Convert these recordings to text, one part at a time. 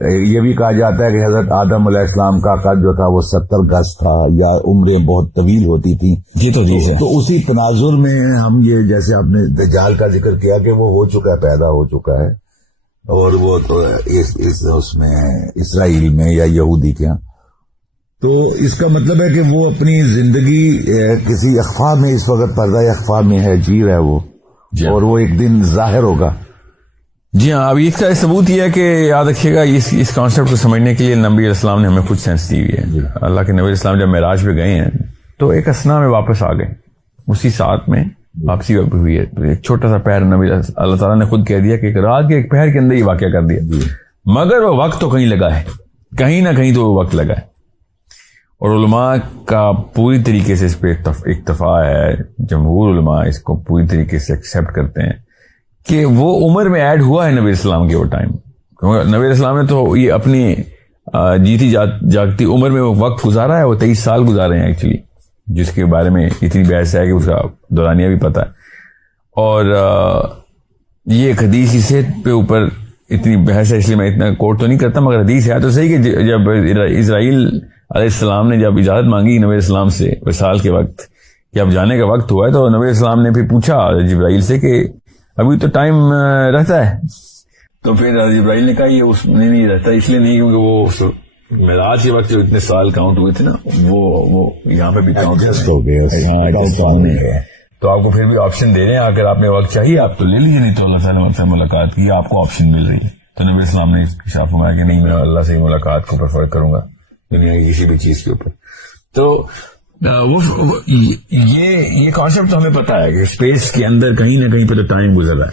یہ بھی کہا جاتا ہے کہ حضرت آدم علیہ السلام کا قد جو تھا وہ 70 گز تھا، یا عمریں بہت طویل ہوتی تھی. یہ تو حدیث ہے. تو اسی تناظر میں ہم یہ جیسے آپ نے دجال کا ذکر کیا کہ وہ ہو چکا ہے، پیدا ہو چکا ہے، اور وہ تو اس میں اسرائیل میں یا یہودی کے ہاں. تو اس کا مطلب ہے کہ وہ اپنی زندگی کسی اخفا میں اس وقت پردہ اخفا میں ہے، جی رہا ہے وہ، اور وہ ایک دن ظاہر ہوگا. جی ہاں. اب اس کا ثبوت یہ ہے کہ یاد رکھیے گا اس کانسیپٹ کو سمجھنے کے لیے نبی علیہ السلام نے ہمیں خود سینس دی ہوئی ہے. اللہ کے نبی علیہ السلام جب معراج پہ گئے ہیں تو ایک اثنا میں واپس آ گئے، اسی ساتھ میں واپسی ہوئی ہے. ایک چھوٹا سا پہر نبی اللہ تعالیٰ نے خود کہہ دیا کہ ایک رات کے ایک پہر کے اندر یہ واقعہ کر دیا، مگر وہ وقت تو کہیں لگا ہے، کہیں نہ کہیں تو وہ وقت لگا ہے. اور علماء کا پوری طریقے سے اس پہ اکتفا ہے، جمہور علماء اس کو پوری طریقے سے ایکسیپٹ کرتے ہیں کہ وہ عمر میں ایڈ ہوا ہے نبی السلام کے وہ ٹائم. نبی السلام نے تو یہ اپنی جیتی جاگتی عمر میں وہ وقت گزارا ہے، وہ 23 سال گزارے ہیں ایکچولی، جس کے بارے میں اتنی بحث ہے کہ اس کا دورانیہ بھی پتہ ہے. اور یہ ایک حدیث کی صحت پہ اوپر اتنی بحث ہے، اس لیے میں اتنا کوٹ تو نہیں کرتا، مگر حدیث ہے تو صحیح کہ جب اسرائیل علیہ السلام نے جب اجازت مانگی نبی السلام سے وصال کے وقت کہ اب جانے کا وقت ہوا ہے، تو نبی السلام نے پھر پوچھا جبرائیل سے کہ ابھی تو ٹائم رہتا ہے. تو پھر جبرائیل نے کہا یہ اس میں نہیں رہتا، اس لیے نہیں کیونکہ وہ معراج کے وقت جو اتنے سال کاؤنٹ ہوئے تھے نا وہ یہاں پہ بھی کاؤنٹ ہو گیا. تو آپ کو پھر بھی آپشن دے رہے ہیں، اگر آپ نے وقت چاہیے آپ تو لے لیجیے، نہیں تو اللہ تعالیٰ سے ملاقات کی آپ کو آپشن مل رہی ہے. تو نبی السلام نے ارشاد فرمایا کہ نہیں، میں اللہ سے ملاقات کو پریفر کروں گا دنیا کی کسی بھی چیز کے اوپر. تو یہ کانسیپٹ تو ہمیں پتا ہے کہ اسپیس کے اندر کہیں نہ کہیں پہ تو ٹائم گزر رہا ہے.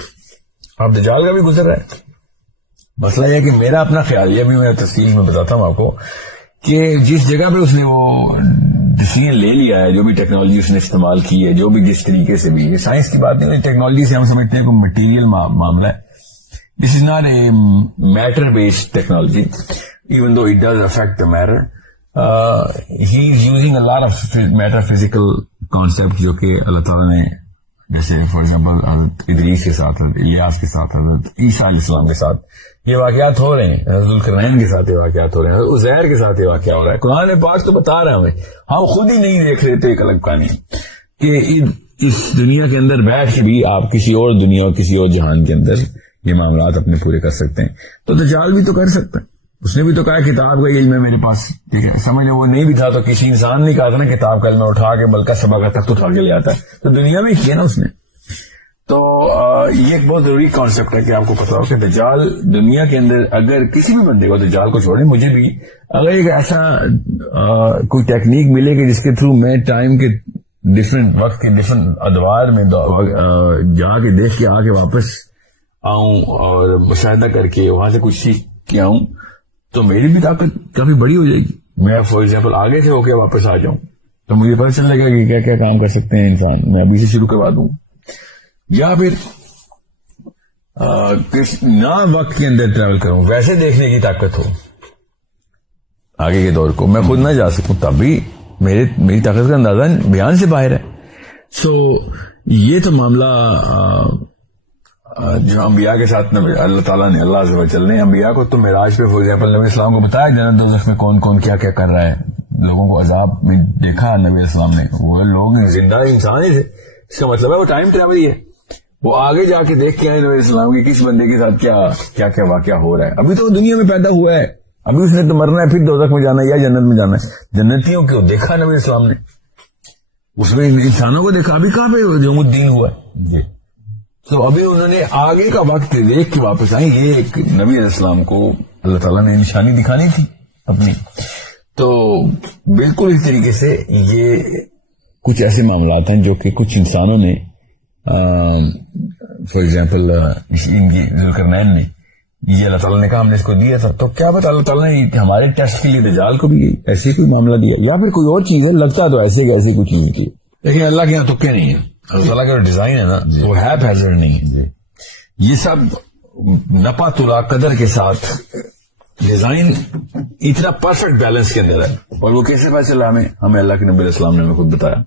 اب دجال کا بھی گزر رہا ہے. مسئلہ یہ کہ میرا اپنا خیال یہ بھی میں تفصیل میں بتاتا ہوں آپ کو کہ جس جگہ پہ اس نے وہ ڈیسیژن لے لیا ہے، جو بھی ٹیکنالوجی اس نے استعمال کی ہے، جو بھی جس طریقے سے بھی، یہ سائنس کی بات نہیں، ٹیکنالوجی سے ہم سمجھتے ہیں کہ مٹیریل معاملہ ہے. This is not a matter based technology even though it does affect the matter. He is using a lot of matter physical concept جو کہ اللہ تعالیٰ نے، جیسے فار ایگزامپل حضرت ادریس کے ساتھ، حضرت الیاس کے ساتھ، حضرت عیسیٰ علیہ السلام کے ساتھ یہ واقعات ہو رہے ہیں، حضرت ذوالقرنین کے ساتھ یہ واقعات ہو رہے ہیں، حضرت عزیر کے ساتھ یہ واقعہ ہو رہا ہے. قرآن پاک تو بتا رہا ہے ہمیں، ہم خود ہی نہیں دیکھ رہے. تو ایک الگ کہانی کہ اس دنیا کے اندر بیٹھ کے بھی آپ کسی اور دنیا اور کسی اور جہان کے اندر یہ معاملات اپنے پورے کر سکتے ہیں. تو دجال بھی تو کر سکتا ہے. اس نے بھی تو کہا کتاب کا علم ہے میرے پاس، ٹھیک ہے، سمجھ لو وہ نہیں بھی تھا تو کسی انسان نے کہا تھا نا کتاب کا علم اٹھا کے ملکہ سبا کا تخت اٹھا کے لے آتا ہے. تو دنیا میں کیا نا اس نے. تو یہ ایک بہت ضروری کانسیپٹ ہے کہ آپ کو پتا ہو کہ دجال دنیا کے اندر اگر کسی بھی بندے کو دجال کو چھوڑیں، مجھے بھی اگر ایک ایسا کوئی ٹیکنیک ملے کہ جس کے تھرو میں ٹائم کے ڈفرینٹ وقت کے ڈفرینٹ ادوار میں جا کے دیکھ کے آ کے واپس آؤں اور مشاہدہ کر کے وہاں سے کچھ سیکھ کے آؤں، تو میری بھی طاقت کافی بڑی ہو جائے گی. میں فار ایگزامپل آگے سے ہو کے واپس آ جاؤں تو مجھے پتہ چل جائے گا کہ کیا کیا کام کر سکتے ہیں انسان. میں ابھی سے شروع کروا دوں، یا پھر نہ وقت کے اندر ٹریول کروں، ویسے دیکھنے کی طاقت ہو آگے کے دور کو، میں خود نہ جا سکوں تب بھی میری طاقت کا اندازہ بیان سے باہر ہے. سو یہ تو معاملہ جو انبیاء کے ساتھ اللہ تعالیٰ نے، اللہ عز و جل نے انبیاء کو تو معراج پہ فار ایگزامپل نبی السلام کو بتایا جنت دوزخ میں کون کون کیا کیا کر رہا ہے، لوگوں کو عذاب میں دیکھا نبی السلام نے. وہ لوگ زندہ انسان ہی تھے، اس کا مطلب ہے وہ ٹائم ٹریول ہی ہے. وہ آگے جا کے دیکھ کے آئے نبی السلام کی کس بندے کے ساتھ کیا کیا واقعہ ہو رہا ہے. ابھی تو وہ دنیا میں پیدا ہوا ہے، ابھی اس نے تو مرنا ہے، پھر دوزخ میں جانا ہے یا جنت میں جانا ہے. جنتیوں کو دیکھا نبی السلام نے، اس میں انسانوں کو دیکھا. ابھی کہاں پہ یوم الدین ہوا ہے جی. تو ابھی انہوں نے آگے کا وقت دیکھ کے واپس آئے. یہ ایک نبی علیہ السلام کو اللہ تعالیٰ نے نشانی دکھانی تھی اپنی. تو بالکل اس طریقے سے یہ کچھ ایسے معاملات ہیں جو کہ کچھ انسانوں نے فار ایگزامپل ذوالقرنین نے، یہ اللہ تعالیٰ نے کہا ہم نے اس کو دیا تھا، تو کیا پتا اللہ تعالیٰ نے ہمارے ٹیسٹ کے لیے دجال کو بھی ایسے کوئی معاملہ دیا، یا پھر کوئی اور چیز ہے. لگتا تو ایسے کہ ایسی کوئی چیز کی، لیکن اللہ کے یہاں تکے نہیں ہے. اللہ تعالیٰ کا جو ڈیزائن ہے نا وہ ہے پیزر نہیں ہے. یہ سب نپا تلا قدر کے ساتھ ڈیزائن اتنا پرفیکٹ بیلنس کے اندر ہے. اور وہ کیسے پتہ چلا ہمیں اللہ کے نبی علیہ السلام نے ہمیں خود بتایا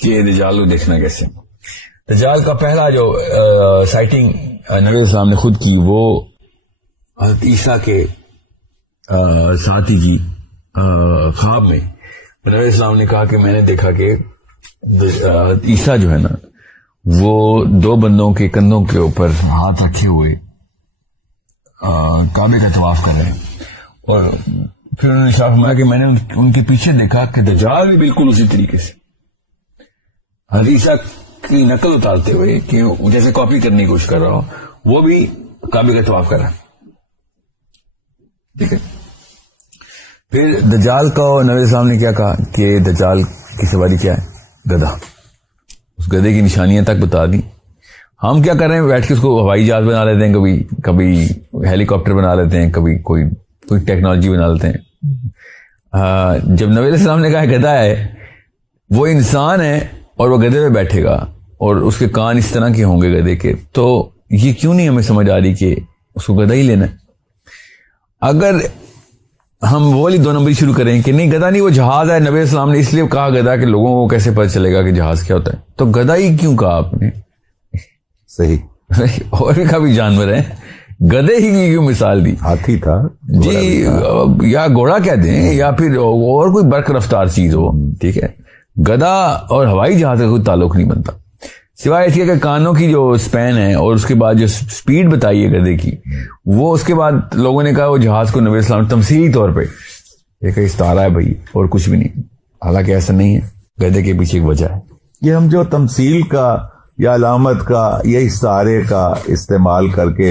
کہ دجال کو دیکھنا کیسے. دجال کا پہلا جو سائٹنگ نبی علیہ السلام نے خود کی وہ حضرت عیسیٰ کے ساتھی کی خواب میں نبی علیہ السلام نے کہا کہ میں نے دیکھا کہ عیسیٰ جو ہے نا وہ دو بندوں کے کندھوں کے اوپر ہاتھ رکھے ہوئے کعبے کا طواف کر رہے ہیں، اور پھر انہوں نے ارشاد فرمایا کہ میں نے ان کے پیچھے دیکھا کہ دجال بھی بالکل اسی طریقے سے حضرت عیسیٰ کی نقل اتارتے ہوئے کہ جیسے کاپی کرنے کی کوشش کر رہا ہو، وہ بھی کعبے کا طواف کر رہا ہے. ٹھیک ہے. پھر دجال کا نبی علیہ السلام نے کیا کہا کہ دجال کی سواری کیا ہے؟ گدھا. اس گدھے کی نشانیاں تک بتا دی. ہم کیا کر رہے ہیں؟ بیٹھ کے اس کو ہوائی جہاز بنا لیتے ہیں، کبھی ہیلی کاپٹر بنا لیتے ہیں، کبھی کوئی ٹیکنالوجی بنا لیتے ہیں. جب نبی علیہ السلام نے کہا گدھا ہے، وہ انسان ہے اور وہ گدھے پہ بیٹھے گا اور اس کے کان اس طرح کے ہوں گے گدھے کے، تو یہ کیوں نہیں ہمیں سمجھ آ رہی کہ اس کو گدھا ہی لینا ہے؟ اگر ہم وہ والی دو نمبری شروع کریں کہ نہیں گدھا نہیں، وہ جہاز ہے، نبی علیہ السلام نے اس لیے کہا گدھا کہ لوگوں کو کیسے پتہ چلے گا کہ جہاز کیا ہوتا ہے، تو گدھا ہی کیوں کہا آپ نے؟ صحیح. اور بھی کافی جانور ہیں، گدھے ہی کی کیوں مثال دی؟ ہاتھی تھا جی، یا گھوڑا کہہ دیں یا پھر اور کوئی برق رفتار چیز ہو. ٹھیک ہے. گدھا اور ہوائی جہاز کا کوئی تعلق نہیں بنتا، سوائے اس کے کہ کانوں کی جو سپین ہے اور اس کے بعد جو سپیڈ بتائی ہے گدھے کی، وہ اس کے بعد لوگوں نے کہا وہ جہاز کو نبی علیہ السلام تمثیلی طور پہ ایک استعارہ ہے بھائی، اور کچھ بھی نہیں. حالانکہ ایسا نہیں ہے، گدھے کے پیچھے ایک وجہ ہے. یہ ہم جو تمثیل کا یا علامت کا یا استعارے کا استعمال کر کے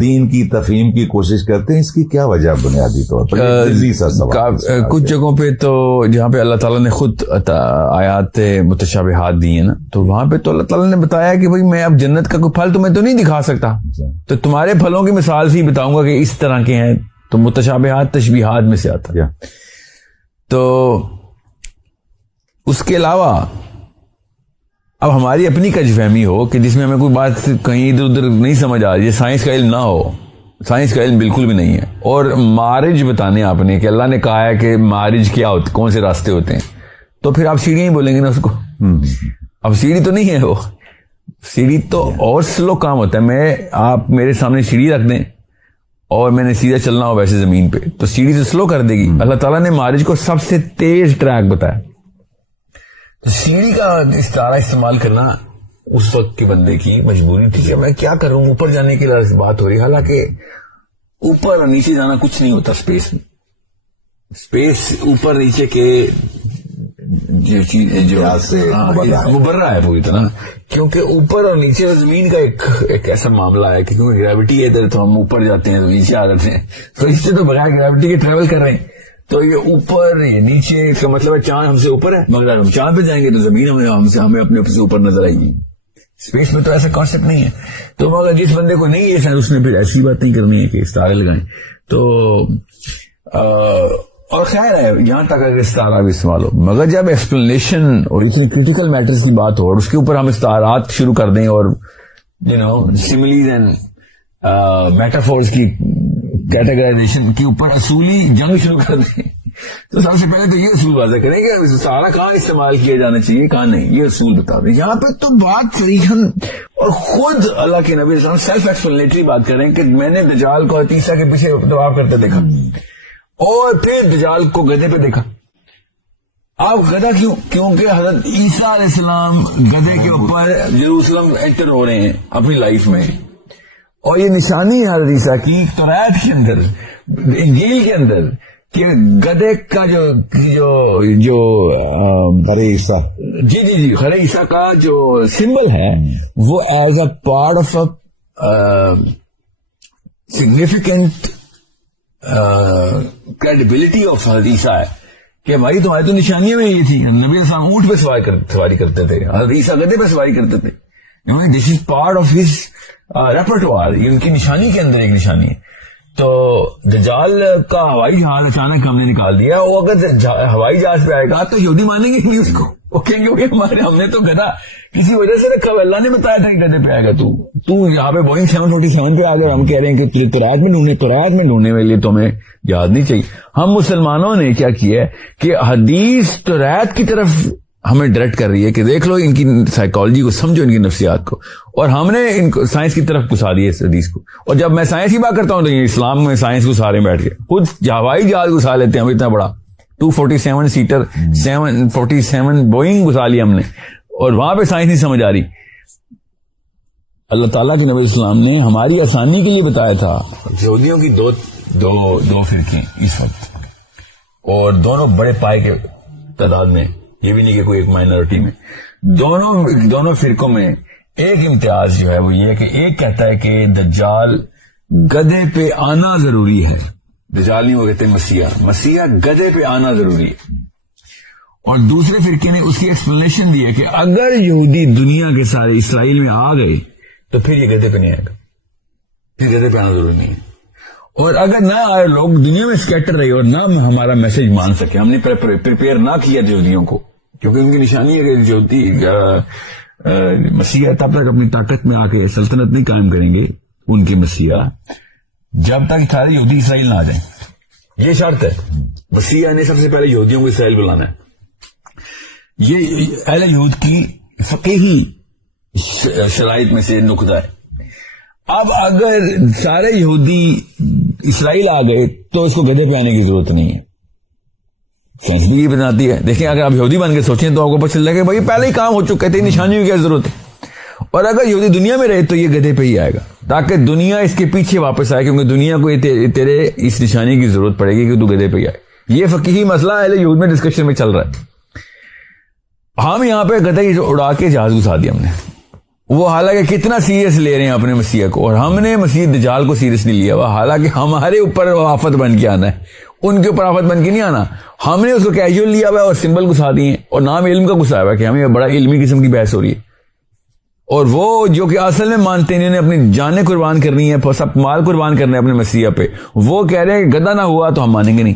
دین کی تفہیم کی کوشش کرتے ہیں، اس کی کیا وجہ بنیادی طور پر؟ کچھ جگہوں پہ تو جہاں پہ اللہ تعالیٰ نے خود آیات متشابہات دی ہیں نا، تو وہاں پہ تو اللہ تعالیٰ نے بتایا کہ بھئی میں اب جنت کا کوئی پھل تمہیں تو نہیں دکھا سکتا، تو تمہارے پھلوں کی مثال سے ہی بتاؤں گا کہ اس طرح کے ہیں. تو متشابہات تشبیہات میں سے آتا ہے. تو اس کے علاوہ اب ہماری اپنی کج فہمی ہو کہ جس میں ہمیں کوئی بات کہیں ادھر ادھر نہیں سمجھ آ رہی ہے، سائنس کا علم نہ ہو، سائنس کا علم بالکل بھی نہیں ہے، اور معارج بتانے آپ نے کہ اللہ نے کہا ہے کہ معارج کیا ہوتے، کون سے راستے ہوتے ہیں، تو پھر آپ سیڑھی ہی بولیں گے نا اس کو. اب سیڑھی تو نہیں ہے، وہ سیڑھی تو اور سلو کام ہوتا ہے. آپ میرے سامنے سیڑھی رکھ دیں اور میں نے سیدھا چلنا ہو ویسے زمین پہ، تو سیڑھی تو سلو کر دے گی. اللہ تعالیٰ نے معارج کو سب سے تیز ٹریک بتایا. تو سیڑھی کا استعارہ استعمال کرنا اس وقت کے بندے کی مجبوری تھی کہ میں کیا کروں، اوپر جانے کی بات ہو رہی. حالانکہ اوپر اور نیچے جانا کچھ نہیں ہوتا اسپیس میں. اسپیس اوپر نیچے کے جو چیز ہے جو مبرہ ہے پوری طرح، کیونکہ اوپر اور نیچے زمین کا ایک ایسا معاملہ ہے کہ کیونکہ گریوٹی ہے ادھر، تو ہم اوپر جاتے ہیں تو نیچے آ جاتے ہیں، تو اس سے تو بغیر گریوٹی کے ٹریول کر رہے ہیں. تو یہ اوپر یہ نیچے کا مطلب ہے چاند ہم سے اوپر ہے، مگر ہم چاند پہ جائیں گے تو زمین ہمیں اپنے سے اوپر نظر آئے گی. اسپیس میں تو ایسا کانسیپٹ نہیں ہے. تو مگر جس بندے کو نہیں ہے اس نے پھر ایسی بات نہیں کرنی ہے کہ ستارے لگائیں. تو اور خیر ہے یہاں تک اگر ستارہ بھی استعمال ہو، مگر جب ایکسپلینیشن اور اتنی کریٹیکل میٹرز کی بات ہو اور اس کے اوپر ہم استعارات شروع کر دیں اور سیملیز اینڈ میٹافورز کی کیٹیگرائزیشن کے اوپر اصولی جنگ شروع کر دیں، تو سب سے پہلے تو یہ اصول واضح کریں کہ ستارہ کہاں استعمال کیا جانا چاہیے کہاں نہیں، یہ اصول بتا دیں. یہاں پہ تو بات صریحاً اور خود اللہ کے نبی صلی اللہ علیہ وسلم سیلف ایکسپلینیٹری بات کر رہے ہیں کہ میں نے دجال کو عیسیٰ کے پیچھے طواف کرتے دیکھا اور پھر دجال کو گدھے پہ دیکھا. آپ گدھا کیوں؟ کیونکہ حضرت عیسیٰ علیہ السلام گدھے کے اوپر یروشلم انٹر ہو رہے ہیں اپنی لائف میں، اور یہ نشانی ہے حضرت عیسیٰ کی توریت کے اندر، انجیل کے اندر، کہ گدھے کا جو خر عیسیٰ جی خر عیسیٰ کا جو سمبل ہے وہ as a part of significant credibility of حضرت عیسیٰ ہے کہ بھائی تمہاری تو نشانیاں میں یہ تھی. نبی علیہ السلام اونٹ پہ سواری کرتے تھے، حضرت عیسیٰ گدھے پہ سواری کرتے تھے. This is part of his repertoire, یہ ان کی نشانی کے اندر ایک نشانی ہے. تو دجال کا ہوائی جہاز اچانک ہم نے نکال دیا، وہ اگر ہوائی جہاز پہ آئے گا تو یہودی مانیں گے نہیں اس کو، وہ کہیں گے ہم نے تو گدھا کسی وجہ سے رکھا، اللہ نے بتایا تھا کہ گدھے پہ آئے گا. تو یہاں پہ بوئنگ 747 پہ آ گئے، ہم کہہ رہے ہیں کہ تجھے توریت میں ڈھونڈنے کے لیے تمہیں جہاز نہیں چاہیے. ہم مسلمانوں نے کیا کیا ہے کہ حدیث توریت کی طرف ہمیں ڈائریکٹ کر رہی ہے کہ دیکھ لو ان کی سائیکالوجی کو، سمجھو ان کی نفسیات کو، اور ہم نے ان کو سائنس کی طرف گھسا دیا اس حدیث کو. اور جب میں سائنس کی بات کرتا ہوں تو یہ اسلام میں سائنس گھسا رہے ہیں بیٹھ کے، خود ہوائی جہاز گھسا لیتے ہیں ہم اتنا بڑا 247 سیٹر 747 بوئنگ گھسا لیا ہم نے، اور وہاں پہ سائنس نہیں سمجھ آ رہی. اللہ تعالیٰ کے نبی اسلام نے ہماری آسانی کے لیے بتایا تھا. یہودیوں کی دو فرقے اس وقت، اور دونوں بڑے پائے کے تعداد میں، یہ بھی نہیں کہ کوئی ایک مائنورٹی میں. دونوں فرقوں میں ایک امتیاز جو ہے وہ یہ ہے کہ ایک کہتا ہے کہ دجال گدھے پہ آنا ضروری ہے. دجال نہیں وہ کہتے مسیح گدھے پہ آنا ضروری ہے. اور دوسرے فرقے نے اس کی ایکسپلینیشن دی ہے کہ اگر یہودی دنیا کے سارے اسرائیل میں آ گئے تو پھر یہ گدھے پہ نہیں آئے گا، پھر گدھے پہ آنا ضروری نہیں ہے. اور اگر نہ آئے لوگ دنیا میں اسکیٹر رہے اور نہ ہمارا میسج مان سکے، ہم نے پریپیئر نہ کیا یہودیوں کو، کیونکہ ان کی نشانی ہے کہ یہودی مسیح تب تک اپنی طاقت میں آ کے سلطنت نہیں قائم کریں گے ان کے مسیح جب تک سارے یہودی اسرائیل نہ آ جائیں. یہ شرط ہے، مسیح نے سب سے پہلے یہودیوں کو اسرائیل بلانا ہے. یہ اہل یہود کی فقیہی شرائط میں سے نقطہ ہے. اب اگر سارے یہودی اسرائیل آ گئے تو اس کو گدھے پہ آنے کی ضرورت نہیں ہے. سائنس بھی یہ بتاتی ہے. دیکھیں اگر آپ یہودی بن کے سوچیں تو آپ کو پتہ چل رہا ہے کہ بھائی پہلے ہی کام ہو چکے تھے، نشانیوں کی کیا ضرورت ہے. اور اگر یہودی دنیا میں رہے تو یہ گدھے پہ ہی آئے گا، تاکہ دنیا اس کے پیچھے واپس آئے، کیونکہ دنیا کو تیرے اس نشانی کی ضرورت پڑے گی کہ تو گدھے پہ ہی آئے. یہ فقیہی مسئلہ اہل یہود میں ڈسکشن میں چل رہا ہے. ہم یہاں پہ گدھے اڑا کے جہاز گھسا دیا ہم نے. وہ حالانکہ کتنا سیریس لے رہے ہیں اپنے مسیح کو، اور ہم نے مسیح دجال کو سیریس نہیں لیا ہوا، حالانکہ ہمارے اوپر آفت بن کے آنا ہے، ان کے اوپر آفت بن کے نہیں آنا. ہم نے اس کو کیجول لیا ہوا ہے اور سمبل گھسا دیے ہیں، اور نام علم کا گھسایا ہوا ہے کہ ہمیں بڑا علمی قسم کی بحث ہو رہی ہے. اور وہ جو کہ اصل میں مانتے ہیں، انہوں نے اپنی جانیں قربان کرنی ہے، سب مال قربان کرنا ہے اپنے مسیح پہ، وہ کہہ رہے ہیں کہ گدھا نہ ہوا تو ہم مانیں گے نہیں.